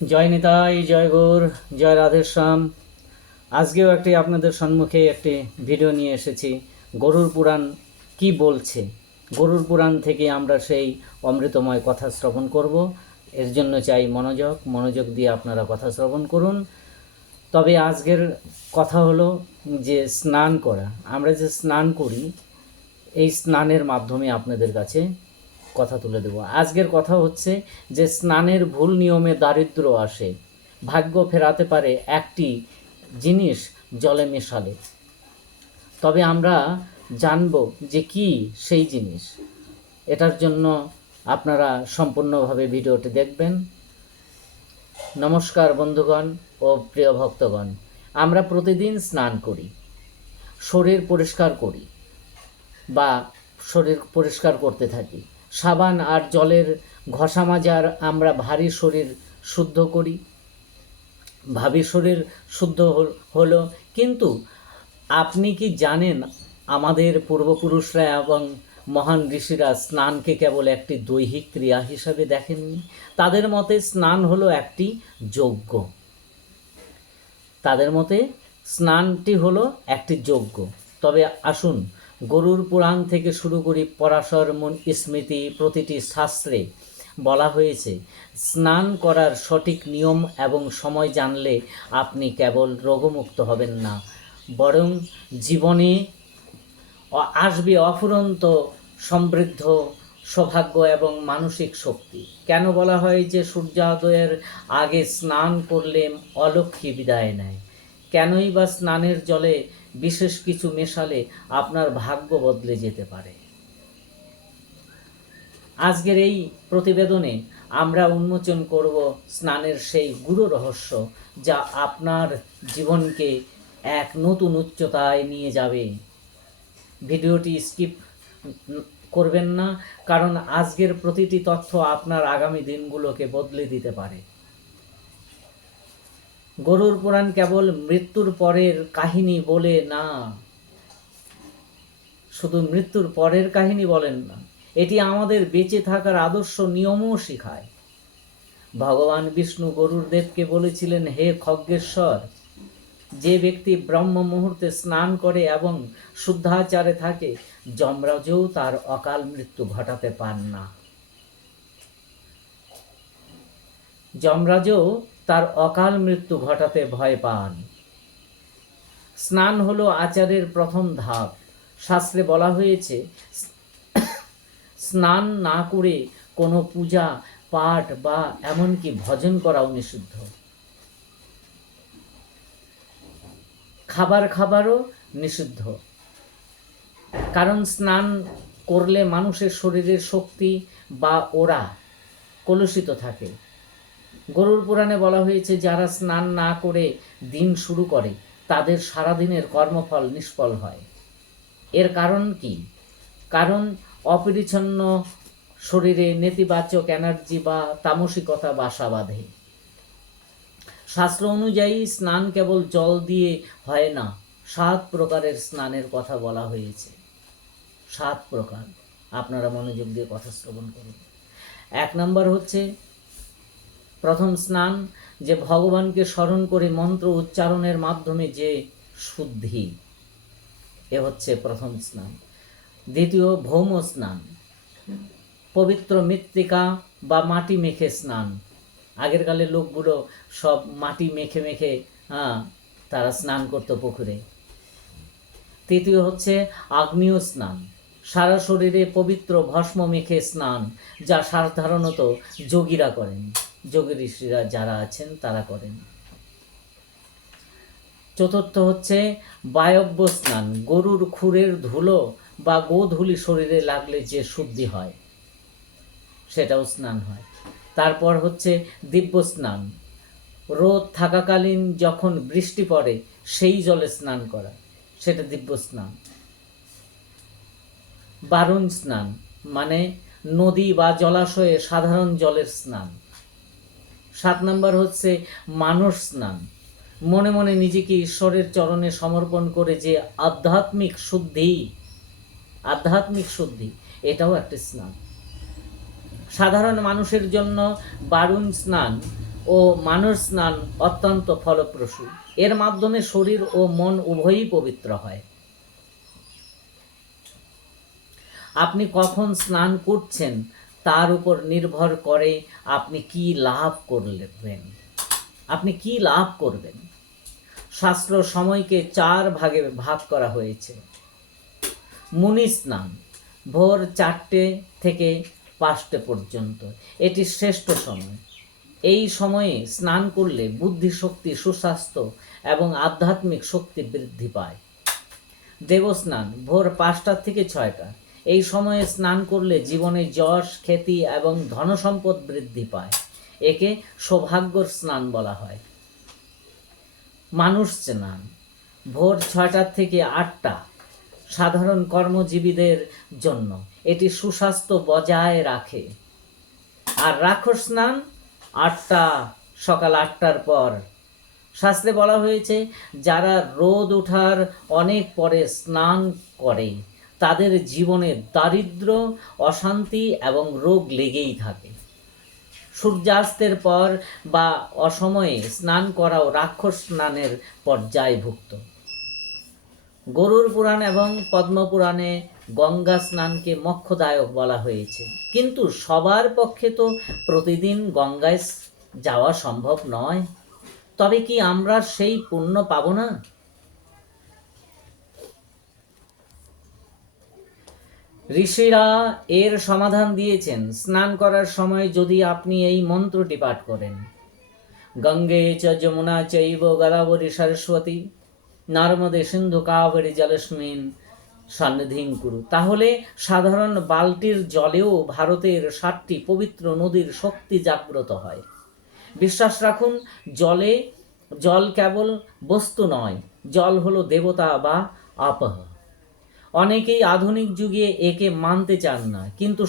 জয় নিতাই, জয় গৌর, জয় রাধেশ্যাম। আজকেও আপনাদের সম্মুখে একটি ভিডিও নিয়ে এসেছি। গরুর পুরাণ কি বলছে, গরুর পুরাণ থেকে আমরা সেই অমৃতময় কথা শ্রবণ করব। এর জন্য চাই মনোযোগ দিয়ে আপনারা কথা শ্রবণ করুন। তবে আজকের কথা হলো যে স্নান করা, আমরা যে স্নান করি, এই স্নানের মাধ্যমে আপনাদের কাছে কথা তুলে দেব। আজকের কথা হচ্ছে যে স্নানের ভুল নিয়মে দারিদ্র আসে, ভাগ্য ফেরাতে পারে একটি জিনিস জলে মেশালে। তবে আমরা জানব যে কি সেই জিনিস। এটার জন্য আপনারা সম্পূর্ণভাবে ভিডিওটি দেখবেন। নমস্কার বন্ধুগণ ও প্রিয় ভক্তগণ, আমরা প্রতিদিন স্নান করি, শরীর পরিষ্কার করি বা শরীর পরিষ্কার করতে থাকি। সাবান আর জলের ঘষা মাজার আমরা ভারী শরীর শুদ্ধ করি, ভাবী শরীর শুদ্ধ হলো। কিন্তু আপনি কি জানেন, আমাদের পূর্বপুরুষরা এবং মহান ঋষিরা স্নানকে কেবল একটি দৈহিক ক্রিয়া হিসাবে দেখেননি। তাদের মতে স্নান হলো একটি যজ্ঞ। তাদের মতে স্নানটি হলো একটি যজ্ঞ। তবে আসুন, গরুর পুরাণ থেকে শুরু করি পরাশর স্মৃতি, প্রতিটি শাস্ত্রে বলা হয়েছে স্নান করার সঠিক নিয়ম এবং সময় জানলে আপনি কেবল রোগমুক্ত হবেন না, বরং জীবনে আসবে অফুরন্ত সমৃদ্ধ, সৌভাগ্য এবং মানসিক শক্তি। কেন বলা হয় যে সূর্যোদয়ের আগে স্নান করলে অলক্ষ্মী বিদায় নেয়? কেনই বা স্নানের জলে বিশেষ কিছু মেশালে আপনার ভাগ্য বদলে যেতে পারে? আজকের এই প্রতিবেদনে আমরা উন্মোচন করব স্নানের সেই গুরু রহস্য, যা আপনার জীবনকে এক নতুন উচ্চতায় নিয়ে যাবে। ভিডিওটি স্কিপ করবেন না, কারণ আজকের প্রতিটি তথ্য আপনার আগামী দিনগুলোকে বদলে দিতে পারে। গরুর পুরাণ কেবল মৃত্যুর পরের কাহিনী বলে না, শুধু মৃত্যুর পরের কাহিনী বলেন না, এটি আমাদের বেঁচে থাকার আদর্শ নিয়মও শেখায়। ভগবান বিষ্ণু গরুর দেবকে বলেছিলেন, হে খগ্গেশ্বর, যে ব্যক্তি ব্রহ্ম মুহূর্তে স্নান করে এবং শুদ্ধাচারে থাকে, যমরাজও তার অকাল মৃত্যু ঘটাতে পান না। যমরাজও তার অকাল মৃত্যু ঘটাতে ভয় পান। স্নান হলো আচারের প্রথম ধাপ। শাস্ত্রে বলা হয়েছে স্নান না করে কোনো পূজা পাঠ বা এমনকি ভজন করাও নিষিদ্ধ। খাবারও নিষিদ্ধ, কারণ স্নান করলে মানুষের শরীরের শক্তি বা ওরা কলুষিত থাকে। গরুর পুরাণে বলা হয়েছে যারা স্নান না করে দিন শুরু করে তাদের সারাদিনের কর্মফল নিষ্ফল হয়। এর কারণ কি? কারণ অপরিচ্ছন্ন শরীরে নেতিবাচক এনার্জি বা তামসিকতা বাসা বাঁধে। শাস্ত্র অনুযায়ী স্নান কেবল জল দিয়ে হয় না, 7 প্রকারের স্নানের কথা বলা হয়েছে। 7 প্রকার। আপনারা মনোযোগ দিয়ে কথা শ্রবণ করুন। 1 নম্বর হচ্ছে প্রথম স্নান, যে ভগবানকে স্মরণ করে মন্ত্র উচ্চারণের মাধ্যমে যে শুদ্ধি, এ হচ্ছে প্রথম স্নান। দ্বিতীয় ভৌম স্নান, পবিত্র মৃত্তিকা বা মাটি মেখে স্নান। আগের কালের লোকগুলো সব মাটি মেখে মেখে তারা স্নান করত পুকুরে। তৃতীয় হচ্ছে আগ্নেয় স্নান, সারা শরীরে পবিত্র ভস্ম মেখে স্নান, যা সাধারণত যোগীরা করেন, যোগী ঋষিরা যারা আছেন তারা করেন। চতুর্থ হচ্ছে বায়ব্য স্নান, গরুর খুরের ধুলো বা গোধূলি শরীরে লাগলে যে শুদ্ধি হয় সেটাও স্নান হয়। তারপর হচ্ছে দিব্য স্নান, রোদ থাকাকালীন যখন বৃষ্টি পড়ে সেই জলে স্নান করা, সেটা দিব্য স্নান। বারুণ স্নান মানে নদী বা জলাশয়ে সাধারণ জলের স্নান। 7 নম্বর হচ্ছে মানস স্নান, মনে মনে নিজেকে ঈশ্বরের চরণে সমর্পণ করে যে আধ্যাত্মিক শুদ্ধি, এটাও একটা স্নান। সাধারণ মানুষের জন্য বারুণ স্নান ও মানস স্নান অত্যন্ত ফলপ্রসূ। এর মাধ্যমে শরীর ও মন উভয়ই পবিত্র হয়। আপনি কখন স্নান করছেন তার উপর নির্ভর করে আপনি কি লাভ করবেন, আপনি কি লাভ করবেন। শাস্ত্র সময়কে 4 ভাগে ভাগ করা হয়েছে। মুনি স্নান ভোর 4টে থেকে 5টে পর্যন্ত, এটি শ্রেষ্ঠ সময়। এই সময়ে স্নান করলে বুদ্ধিশক্তি, সুস্বাস্থ্য এবং আধ্যাত্মিক শক্তি বৃদ্ধি পায়। দেবস্নান ভোর 5টা থেকে 6টা, এই সময়ে স্নান করলে জীবনে যশ, খ্যাতি এবং ধনসম্পদ বৃদ্ধি পায়। একে সৌভাগ্যর স্নান বলা হয়। মানুষ স্নান ভোর 6টা থেকে 8টা, সাধারণ কর্মজীবীদের জন্য এটি সুস্বাস্থ্য বজায় রাখে। আর রাক্ষস স্নান সকাল 8টার পর। শাস্ত্রে বলা হয়েছে যারা রোদ ওঠার অনেক পরে স্নান করে তাদের জীবনে দারিদ্র্য, অশান্তি এবং রোগ লেগেই থাকে। সূর্যাস্তের পর বা অসময়ে স্নান করাও রাক্ষস স্নানের পর্যায়ভুক্ত। গরুড় পুরাণ এবং পদ্মপুরাণে গঙ্গা স্নানকে মোক্ষদায়ক বলা হয়েছে, কিন্তু সবার পক্ষে তো প্রতিদিন গঙ্গায় যাওয়া সম্ভব নয়। তবে কি আমরা সেই পুণ্য পাব না? ঋষিরা এর সমাধান দিয়েছেন। স্নান করার সময় যদি আপনি এই মন্ত্রটি পাঠ করেন, গঙ্গে চ যমুনা চৈব গোদাবরী সরস্বতী নর্মদে সিন্ধু কাবেরী জলস্মিন সন্নিধিং কুরু, তাহলে সাধারণ বালতির জলেও ভারতের 7টি পবিত্র নদীর শক্তি জাগ্রত হয়। বিশ্বাস রাখুন, জল কেবল বস্তু নয়, জল হলো দেবতা বা আপহ। অনেকেই আধুনিক যুগে একে মানতে চান না, কিন্তু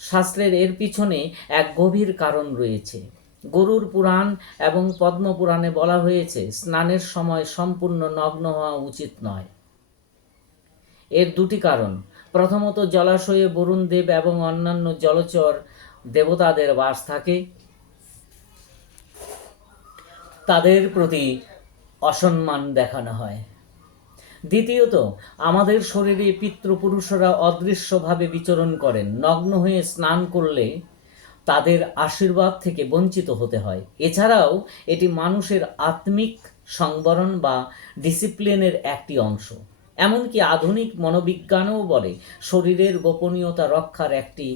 শাস্ত্রের এর পিছনে এক গভীর কারণ রয়েছে। গরুড় পুরাণ এবং পদ্মপুরাণে বলা হয়েছে স্নানের সময় সম্পূর্ণ নগ্ন হওয়া উচিত নয়। এর 2টি কারণ। প্রথমত, জলাশয়ে বরুণ দেব এবং অন্যান্য জলচর দেবতাদের বাস থাকে, তাদের প্রতি অসম্মান দেখানো হয়। দ্বিতীয়ত, আমাদের শরীরে পিতৃপুরুষরা অদৃশ্যভাবে বিচরণ করেন। নগ্ন হয়ে স্নান করলে তাদের আশীর্বাদ থেকে বঞ্চিত হতে হয়। এছাড়াও এটি মানুষের আত্মিক সংবরণ বা ডিসিপ্লিনের একটি অংশ। এমনকি আধুনিক মনোবিজ্ঞানও বলে শরীরের গোপনীয়তা রক্ষার একটি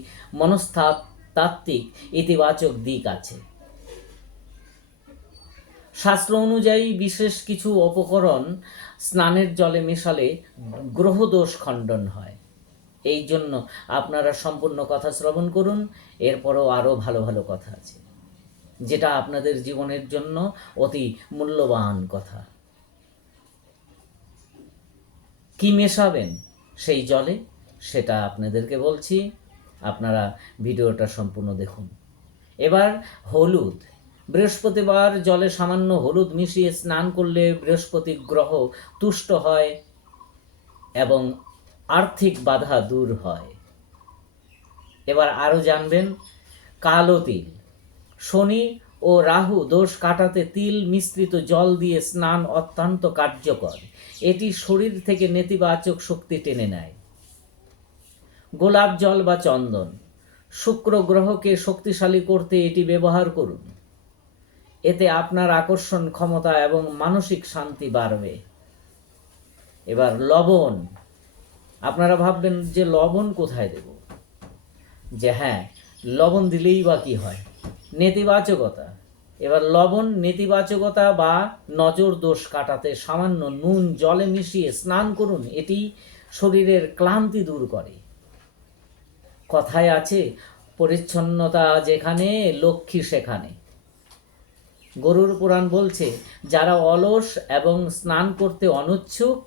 মনস্তাত্ত্বিক ইতিবাচক দিক আছে। শাস্ত্র অনুযায়ী বিশেষ কিছু উপকরণ স্নানের জলে মেশালে গ্রহদোষ খণ্ডন হয়। এই জন্য আপনারা সম্পূর্ণ কথা শ্রবণ করুন। এরপরও আরও ভালো ভালো কথা আছে, যেটা আপনাদের জীবনের জন্য অতি মূল্যবান কথা। কি মেশাবেন সেই জলে সেটা আপনাদেরকে বলছি, আপনারা ভিডিওটা সম্পূর্ণ দেখুন। এবার হলুদ। বৃহস্পতিবার জলে সামান্য হলুদ মিশিয়ে স্নান করলে বৃহস্পতি গ্রহ তুষ্ট হয় এবং আর্থিক বাধা দূর হয়। এবার আরও জানবেন কালো তিল। শনি ও রাহু দোষ কাটাতে তিল মিশ্রিত জল দিয়ে স্নান অত্যন্ত কার্যকর। এটি শরীর থেকে নেতিবাচক শক্তি টেনে নেয়। গোলাপ জল বা চন্দন। শুক্র গ্রহকে শক্তিশালী করতে এটি ব্যবহার করুন। এতে আপনার আকর্ষণ ক্ষমতা এবং মানসিক শান্তি বাড়বে। এবার লবণ। আপনারা ভাববেন যে লবণ কোথায় দেব, যে হ্যাঁ লবণ দিলেই বা কী হয়, নেতিবাচকতা। এবার লবণ নেতিবাচকতা বা নজর দোষ কাটাতে সামান্য নুন জলে মিশিয়ে স্নান করুন। এটি শরীরের ক্লান্তি দূর করে। কথায় আছে পরিচ্ছন্নতা যেখানে লক্ষ্মী সেখানে। গরুড় পুরাণ বলছে যারা অলস এবং স্নান করতে অনিচ্ছুক,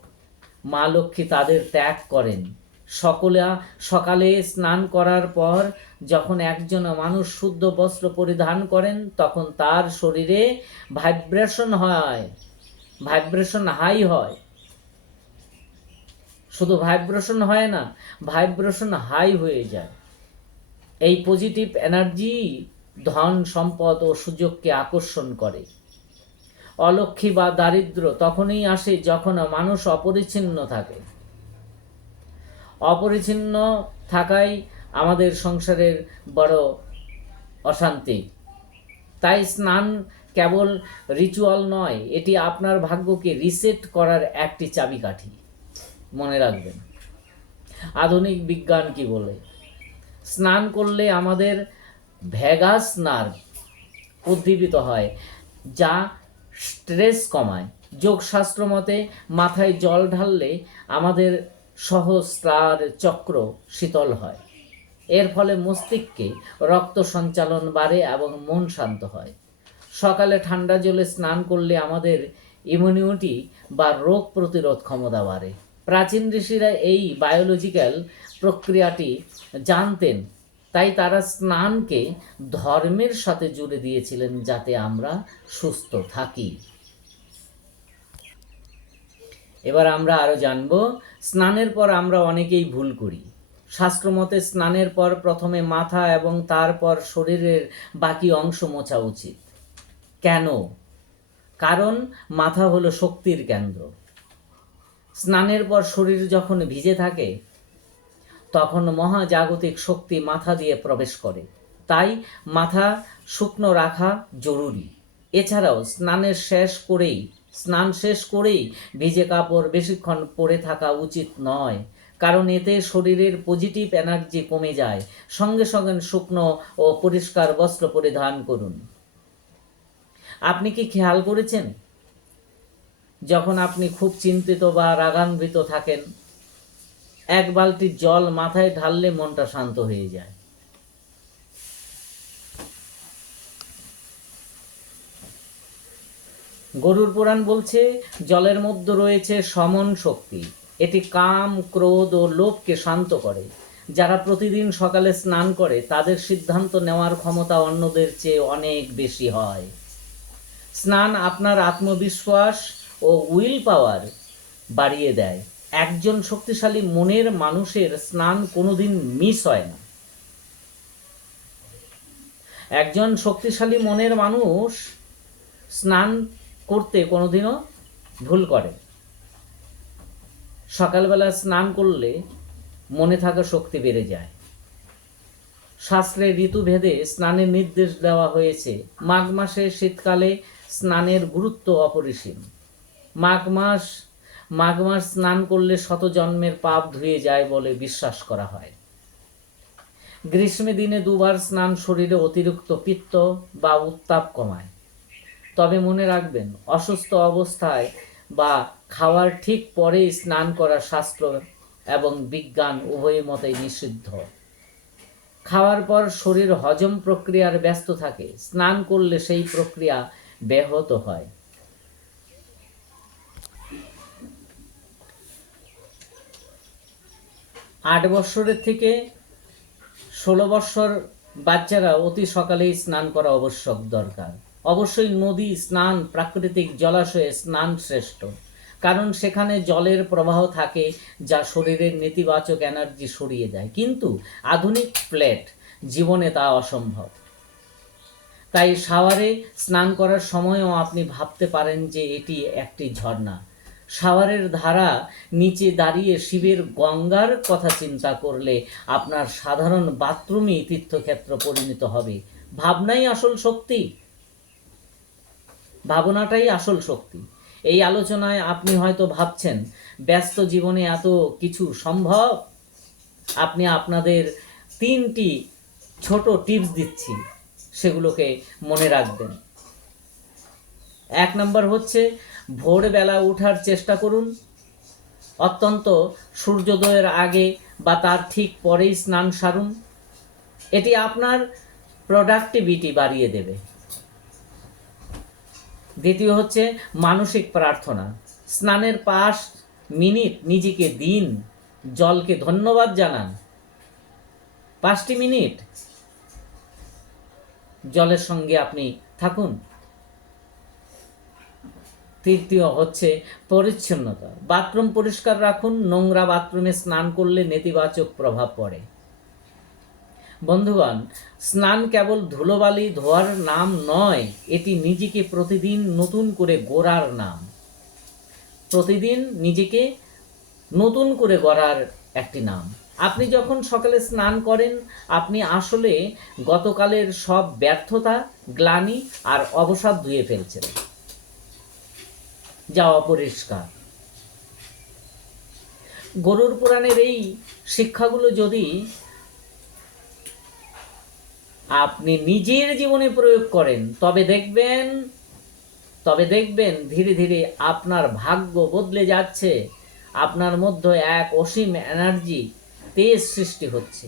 মা লক্ষ্মী তাদের ত্যাগ করেন। সকালে স্নান করার পর যখন একজন মানুষ শুদ্ধ বস্ত্র পরিধান করেন তখন তার শরীরে ভাইব্রেশন হাই হয়। শুধু ভাইব্রেশন হয় না, ভাইব্রেশন হাই হয়ে যায়। এই পজিটিভ এনার্জি ধন সম্পদ ও সুযোগকে আকর্ষণ করে। অলক্ষ্মী বা দারিদ্র তখনই আসে যখন মানুষ অপরিচ্ছন্ন থাকে। অপরিচ্ছন্ন থাকাই আমাদের সংসারের বড় অশান্তি। তাই স্নান কেবল রিচুয়াল নয়, এটি আপনার ভাগ্যকে রিসেট করার একটি চাবিকাঠি। মনে রাখবেন। আধুনিক বিজ্ঞান কি বলে? স্নান করলে আমাদের ভ্যাগাস নার্ভ উদ্দীপিত হয়, যা স্ট্রেস কমায়। যোগশাস্ত্র মতে মাথায় জল ঢাললে আমাদের সহস্রার চক্র শীতল হয়। এর ফলে মস্তিষ্কে রক্ত সঞ্চালন বাড়ে এবং মন শান্ত হয়। সকালে ঠান্ডা জলে স্নান করলে আমাদের ইমিউনিটি বা রোগ প্রতিরোধ ক্ষমতা বাড়ে। প্রাচীন ঋষিরা এই বায়োলজিক্যাল প্রক্রিয়াটি জানতেন, তাই তারা স্নানকে ধর্মের সাথে জুড়ে দিয়েছিলেন যাতে আমরা সুস্থ থাকি। এবার আমরা আরও জানব, স্নানের পর আমরা অনেকেই ভুল করি। শাস্ত্রমতে স্নানের পর প্রথমে মাথা এবং তারপর শরীরের বাকি অংশ মোছা উচিত। কেন? কারণ মাথা হলো শক্তির কেন্দ্র। স্নানের পর শরীর যখন ভিজে থাকে তখন মহাজাগতিক শক্তি মাথা দিয়ে প্রবেশ করে, তাই মাথা শুকনো রাখা জরুরি। এছাড়াও স্নান শেষ করেই ভিজে কাপড় বেশিক্ষণ পরে থাকা উচিত নয়, কারণ এতে শরীরের পজিটিভ এনার্জি কমে যায়। সঙ্গে সঙ্গে শুকনো ও পরিষ্কার বস্ত্র পরিধান করুন। আপনি কি খেয়াল করেছেন, যখন আপনি খুব চিন্তিত বা রাগান্বিত থাকেন, এক বালতি জল মাথায় ঢাললে মনটা শান্ত হয়ে যায়। গরুর পুরাণ বলছে, জলের মধ্যে রয়েছে সমন শক্তি। এটি কাম, ক্রোধ ও লোভকে শান্ত করে। যারা প্রতিদিন সকালে স্নান করে তাদের সিদ্ধান্ত নেওয়ার ক্ষমতা অন্যদের চেয়ে অনেক বেশি হয়। স্নান আপনার আত্মবিশ্বাস ও উইল পাওয়ার বাড়িয়ে দেয়। একজন শক্তিশালী মনের মানুষের স্নান কোনোদিন মিস হয় না। একজন শক্তিশালী মনের মানুষ স্নান করতে কোনোদিনও ভুল করে। সকালবেলা স্নান করলে মনে থাকা শক্তি বেড়ে যায়। শাস্ত্রে ঋতুভেদে স্নানের নির্দেশ দেওয়া হয়েছে। মাঘ মাসে শীতকালে স্নানের গুরুত্ব অপরিসীম। মাঘ মাস স্নান করলে শত জন্মের পাপ ধুয়ে যায় বলে বিশ্বাস করা হয়। গ্রীষ্মে দিনে দুবার স্নান শরীরে অতিরিক্ত পিত্ত বা উত্তাপ কমায়। তবে মনে রাখবেন, অসুস্থ অবস্থায় বা খাওয়ার ঠিক পরেই স্নান করা শাস্ত্র এবং বিজ্ঞান উভয় মতেই নিষিদ্ধ। খাওয়ার পর শরীর হজম প্রক্রিয়ার ব্যস্ত থাকে, স্নান করলে সেই প্রক্রিয়া ব্যাহত হয়। আট বৎসরের থেকে 16 বৎসর বাচ্চারা অতি সকালেই স্নান করা অবশ্যক দরকার। অবশ্যই নদী, স্নান, প্রাকৃতিক জলাশয়ে স্নান শ্রেষ্ঠ, কারণ সেখানে জলের প্রবাহ থাকে যা শরীরের নেতিবাচক এনার্জি সরিয়ে দেয়। কিন্তু আধুনিক ফ্ল্যাট জীবনে তা অসম্ভব। তাই শাওয়ারে স্নান করার সময়ও আপনি ভাবতে পারেন যে এটি একটি ঝর্ণা। শাওয়ারের ধারা নিচে দাঁড়িয়ে শিবের গঙ্গার কথা চিন্তা করলে আপনার সাধারণ বাথরুমই তীর্থক্ষেত্র পরিণত হবে। ভাবনাই আসল শক্তি। ভাবনাটাই আসল শক্তি। এই আলোচনায় আপনি হয়তো ভাবছেন, ব্যস্ত জীবনে এত কিছু সম্ভব? আপনি আপনাদের 3টি ছোট টিপস দিচ্ছি, সেগুলোকে মনে রাখবেন। 1 নম্বর হচ্ছে, ভোরবেলা ওঠার চেষ্টা করুন। অত্যন্ত সূর্যোদয়ের আগে বা তার ঠিক পরেই স্নান সারুন। এটি আপনার প্রোডাক্টিভিটি বাড়িয়ে দেবে। দ্বিতীয় হচ্ছে মানসিক প্রার্থনা। স্নানের 5 মিনিট নিজেকে দিন, জলকে ধন্যবাদ জানান। 5টি মিনিট জলের সঙ্গে আপনি থাকুন। তৃতীয় হচ্ছে পরিচ্ছন্নতা। বাথরুম পরিষ্কার রাখুন। নোংরা বাথরুমে স্নান করলে নেতিবাচক প্রভাব পড়ে। বন্ধুগণ, স্নান কেবল ধুলোবালি ধোয়ার নাম নয়, এটি নিজেকে প্রতিদিন নতুন করে গড়ার নাম। প্রতিদিন নিজেকে নতুন করে গড়ার একটি নাম। আপনি যখন সকালে স্নান করেন, আপনি আসলে গতকালের সব ব্যর্থতা, গ্লানি আর অবসাদ ধুয়ে ফেলছেন, যা অপরিষ্কার। গরুর পুরাণের এই শিক্ষাগুলো যদি আপনি নিজের জীবনে প্রয়োগ করেন, তবে দেখবেন ধীরে ধীরে আপনার ভাগ্য বদলে যাচ্ছে। আপনার মধ্যে এক অসীম এনার্জি, তেজ সৃষ্টি হচ্ছে।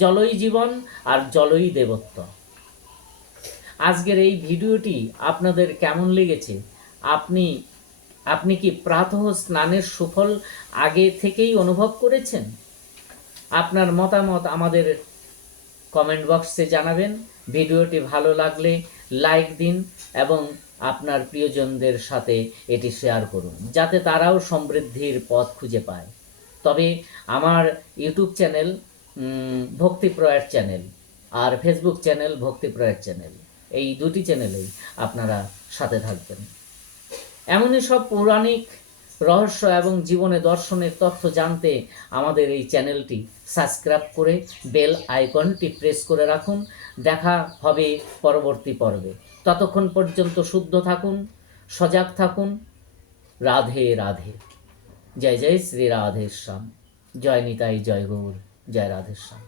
জলই জীবন আর জলই দেবত্ব। আজকের এই ভিডিওটি আপনাদের কেমন লেগেছে? আপনি কি প্রাতঃ স্নানের সুফল আগে থেকেই অনুভব করেছেন? আপনার মতামত আমাদের কমেন্ট বক্সে জানাবেন। ভিডিওটি ভালো লাগলে লাইক দিন এবং আপনার প্রিয়জনদের সাথে এটি শেয়ার করুন, যাতে তারাও সমৃদ্ধির পথ খুঁজে পায়। তবে আমার ইউটিউব চ্যানেল ভক্তি প্রয়াস চ্যানেল আর ফেসবুক চ্যানেল ভক্তি প্রয়াস চ্যানেল, এই দুটি চ্যানেলেই আপনারা সাথে থাকবেন। এমনই সব পৌরাণিক রহস্য এবং জীবনে দর্শনের তথ্য জানতে আমাদের এই চ্যানেলটি সাবস্ক্রাইব করে বেল আইকনটি প্রেস করে রাখুন। দেখা হবে পরবর্তী পর্বে। ততক্ষণ পর্যন্ত শুদ্ধ থাকুন, সজাগ থাকুন। রাধে রাধে। জয় জয় শ্রী রাধেশ্যাম। জয় নিতাই, জয় গৌর, জয় রাধেশ্যাম।